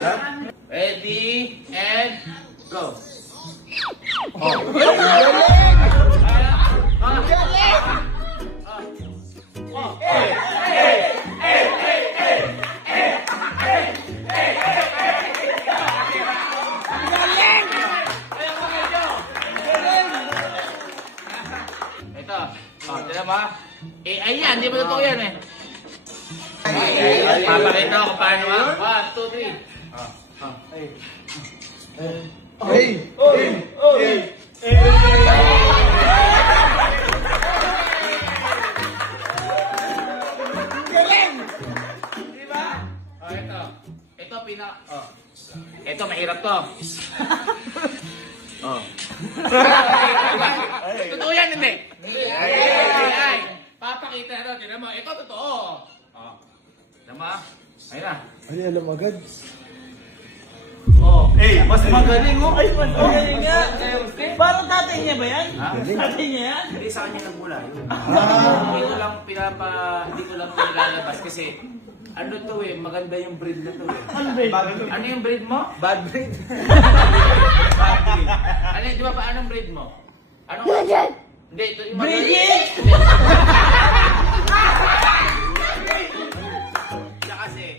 Ready, and go. Oh. Ito. Oh, tira mo. Ayan, hindi ba totoo yan eh? Papakita ko kung paano ha. 1, 2, 3. Galing! Di ba? Oh, ito. Ito ito mahirap to. Oh. Totoo yan, hindi? Ay, papakita ito. Tignan mo. Ito totoo. Oh. Tignan mo. Ayun na. Ay, alam agad. Oh. Mas magaling oh. Ay, mas magaling nga. Parang tatay niya ba yan? Ha? Tatay niya yan? Hindi sa kanya nagmula yun. Hindi ko lang nilalabas kasi ano to eh, maganda yung breed na to eh. Ano yung breed mo? Bad breed. Bad breed. Ano, di ba pa anong breed mo? Ano? Hindi, ito yung Bridget! Siya kasi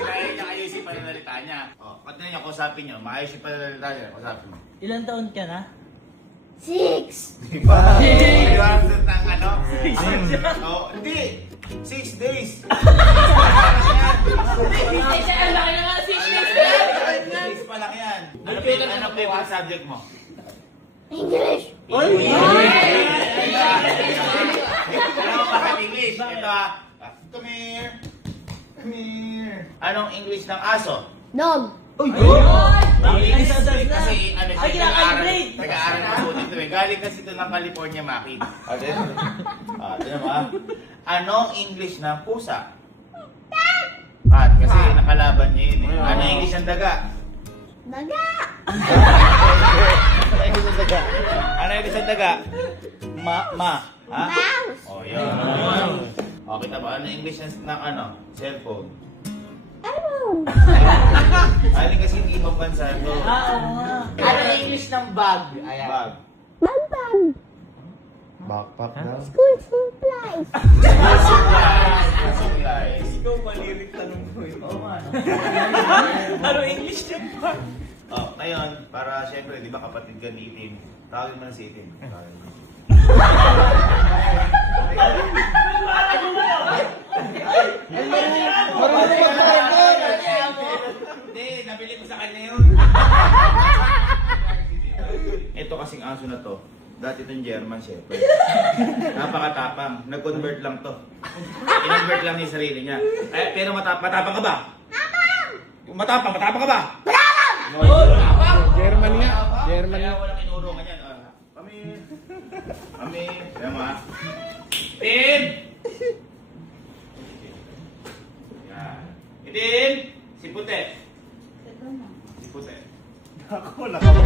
kaya niya ayos yung pananalita niya. O, pati niya kausapin niyo, maayos yung pananalita niya, kausapin mo. Ilan taon ka na? 6. Diba? Diba? Ng ano? Oh, hindi! 6 days! Ang laki na nga, 6 days 6 days pa lang yan. Ano favorite subject mo? English. Ano ka English? Ito ah. Come here. Come here. Anong English ng aso? Dog. English kasi ano siya, Ay, kinakalibrate. nag-aaral na po dito eh. Galing kasi ito ng California, Maki. Tignan mo ah. Anong English ng pusa? Kat, kasi nakalaban niya yun eh. Ano English ng daga? Daga. Ano English ng daga? Ano English ng daga? Ha? Mouse. Oh, yun. O, kita ba? Ano English ng ano? Cellphone? iPhone. Aling kasi hindi ibang bansa ito. Oo nga. Ano ang English ng bag? Ayan. Bag. Bagbag. Backpack daw. School supplies. Supplies. Ikaw malirik tanong ko eh. Oo nga, no? Ano English niya ba? Oh, ngayon, para syempre, di ba kapatid ka ni Itin? Tawagin mo na si Itin. Tawagin mo. Hindi, nabili ko sa kanya yun. Ito kasing aso na to. Dati itong German Shepherd. Napakatapang. Nag-convert lang to. In-convert lang niya yung sarili niya. Pero matapang ka ba? Matapang ka ba? German nga. German Kaya nga. walang inurungan yan. Kami. Kaya mo ha. Itin! Yan. Itin! Si Puti. Si Puti. Ako, nakaw.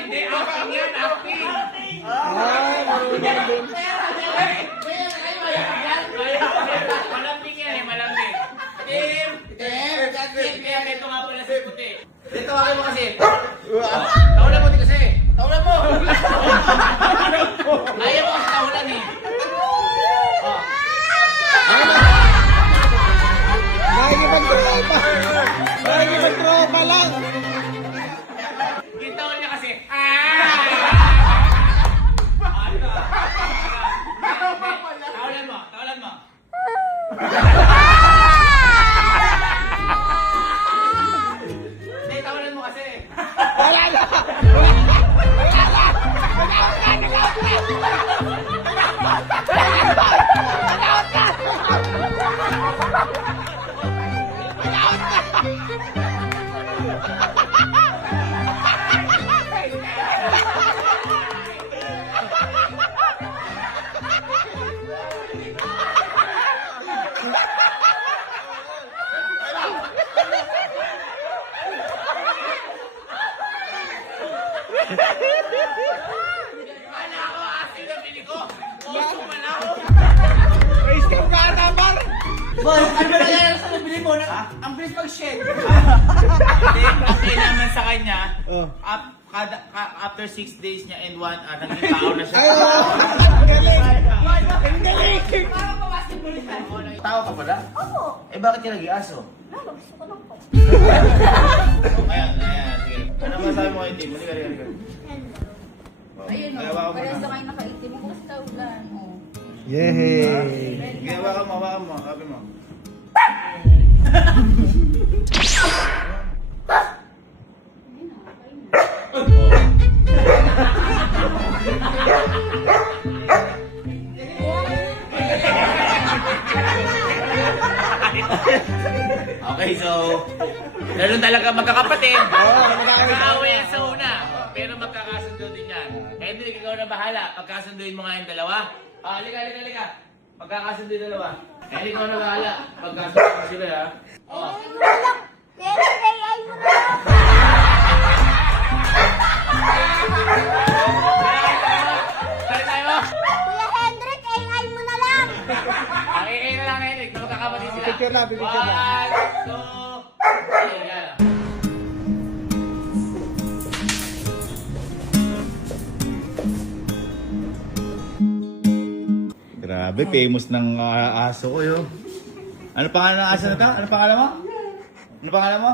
Hindi, acting yan, acting! Malambing yan eh, malambing. Itin! Kaya ito nga pala si Puti. Dito ako mo kasi. Tawalan mo din kasi. Tawalan mo! Ayaw mo kasi tawalan eh. Nakikipag-tropa! Nakikipag-tropa lang! Gintawan niya kasi. Tawalan mo. Hindi, tawalan mo kasi. Boy, ano ba nangyayari sa nabili mo? Ang bilis mag-share. Hindi, ang kailangan sa kanya, Oh. after 6 days niya and 1, naging tao na siya. Ay, ang galing! Ang galing! Parang pa-basketball yan. Tao ka pala? Oo. Eh bakit ka naging aso? Lalo, gusto ko lang po. Ayan, sige. Ano masabi mo kay Tim? Halika. Ayun Kaya o, baka parehas mo na kayo nakaitim. Kumusta ulan o? Yay! Sige, hawakan mo. Sabi mo. Ayun o, okay na. Okay, so, ganun talaga magkakapatid. Oo, Mag-aaway yan sa una, pero magkakasundo din yan. Kaya hindi ikaw na bahala, pagkasunduin mo nga yung dalawa. Halika. Pagkakasundo yung dalawa. Kaya ikaw na bahala, pagkasundo mo sila ha. Oh. Ay mo na lang. Pero ay mo na lang. Balik tayo! Kuya Hendrik, ay mo na lang. Ang ingay na lang, Eric, na magkakapatid sila. Picture lang. 1, 2, 3, yan. Grabe, famous ng aso ko yun. Ano pangalan ng aso na to? Ano pangalan mo?